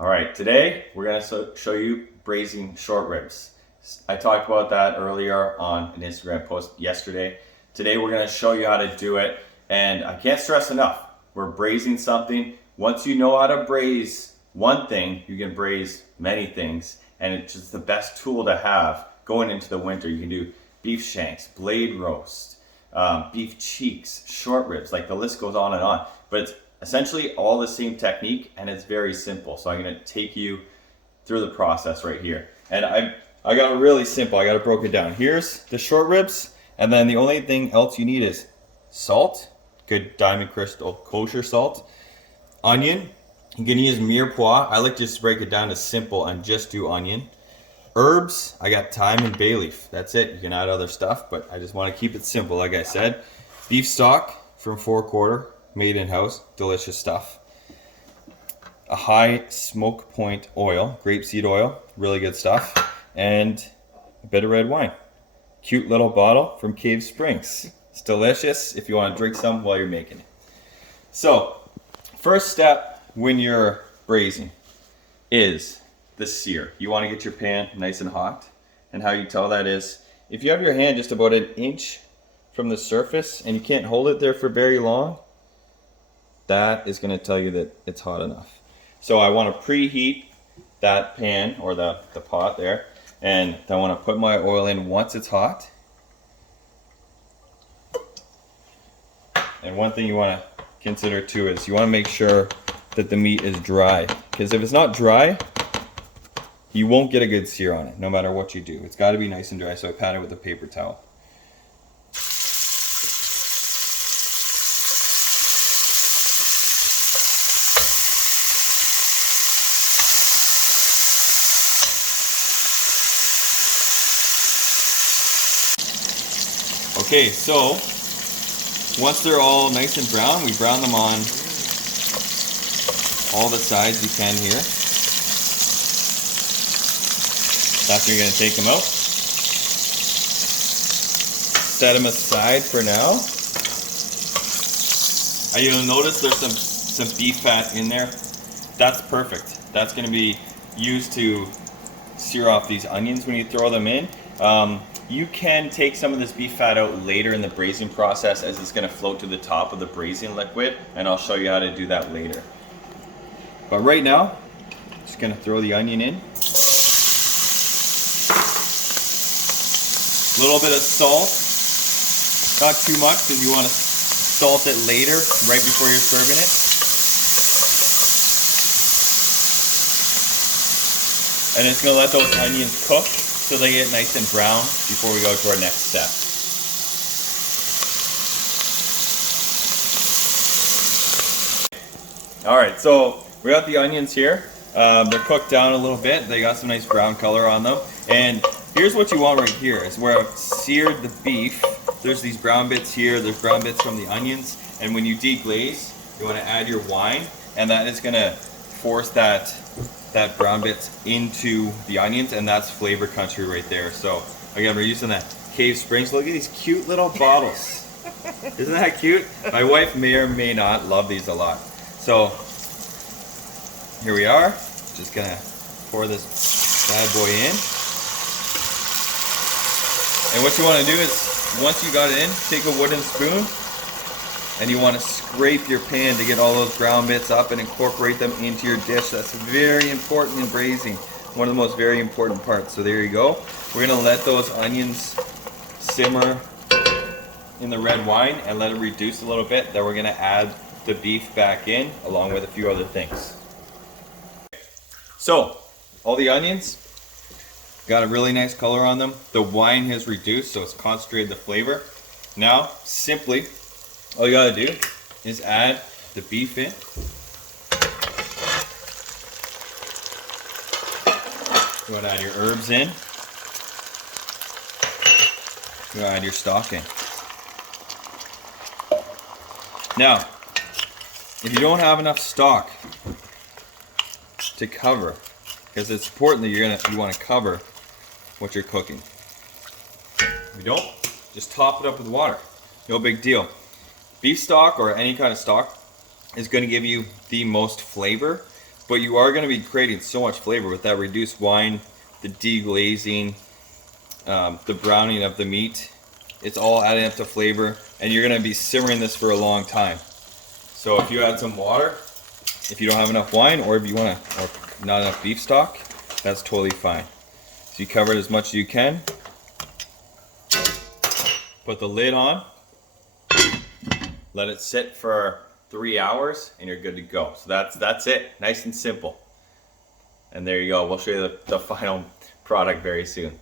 All right, today we're gonna show you braising short ribs. I talked about that earlier on an Instagram post yesterday. Today we're gonna show you how to do it, and I can't stress enough, we're braising something. Once you know how to braise one thing, you can braise many things, and it's just the best tool to have going into the winter. You can do beef shanks, blade roast, beef cheeks, short ribs, like the list goes on and on. But it's essentially all the same technique, and it's very simple. So I'm gonna take you through the process right here. And I got it really simple. I got it broken down. Here's the short ribs, and then the only thing else you need is salt, good Diamond Crystal kosher salt, onion. You can use mirepoix. I like to just break it down to simple and just do onion. Herbs, I got thyme and bay leaf. That's it. You can add other stuff, but I just want to keep it simple, like I said. Beef stock from 4/4, made in house, delicious stuff. A high smoke point oil, grapeseed oil, really good stuff, and a bit of red wine. Cute little bottle from Cave Springs. It's delicious if you want to drink some while you're making it. So, first step when you're braising is the sear. You want to get your pan nice and hot, and how you tell that is if you have your hand just about 1 inch from the surface and you can't hold it there for very long, that is going to tell you that it's hot enough. So I want to preheat that pan or the pot there, and I want to put my oil in once it's hot. And one thing you want to consider too is you want to make sure that the meat is dry, because if it's not dry, you won't get a good sear on it no matter what you do. It's got to be nice and dry, so I pat it with a paper towel. Okay, so once they're all nice and brown, we brown them on all the sides you can here. That's when you're going to take them out. Set them aside for now. And you'll notice there's some beef fat in there. That's perfect. That's going to be used to sear off these onions when you throw them in. You can take some of this beef fat out later in the braising process, as it's going to float to the top of the braising liquid, and I'll show you how to do that later. But right now, just going to throw the onion in. A little bit of salt, not too much because you want to salt it later, right before you're serving it. And it's going to let those onions cook so they get nice and brown before we go to our next step. All right, so we got the onions here. They're cooked down a little bit. They got some nice brown color on them. And here's what you want right here is where I've seared the beef. There's these brown bits here. There's brown bits from the onions. And when you deglaze, you want to add your wine, and that is going to force that brown bits into the onions, and that's flavor country right there. So again, we're using that Cave Springs. Look at these cute little bottles. Isn't that cute? My wife may or may not love these a lot. So here we are. Just gonna pour this bad boy in. And what you want to do is, once you got it in, take a wooden spoon, and you want to scrape your pan to get all those brown bits up and incorporate them into your dish. That's very important in braising. One of the most very important parts. So there you go. We're going to let those onions simmer in the red wine and let it reduce a little bit. Then we're going to add the beef back in along with a few other things. So all the onions got a really nice color on them. The wine has reduced, so it's concentrated the flavor. Now simply all you gotta do is add the beef in. You wanna add your herbs in. You wanna add your stock in. Now, if you don't have enough stock to cover, because it's important that you want to cover what you're cooking. If you don't, just top it up with water. No big deal. Beef stock or any kind of stock is going to give you the most flavor, but you are going to be creating so much flavor with that reduced wine, the deglazing, the browning of the meat. It's all adding up to flavor, and you're going to be simmering this for a long time. So if you add some water, if you don't have enough wine, or if you want to, or not enough beef stock, that's totally fine. So you cover it as much as you can. Put the lid on. Let it sit for 3 hours, and you're good to go. So that's it. Nice and simple. And there you go. We'll show you the final product very soon.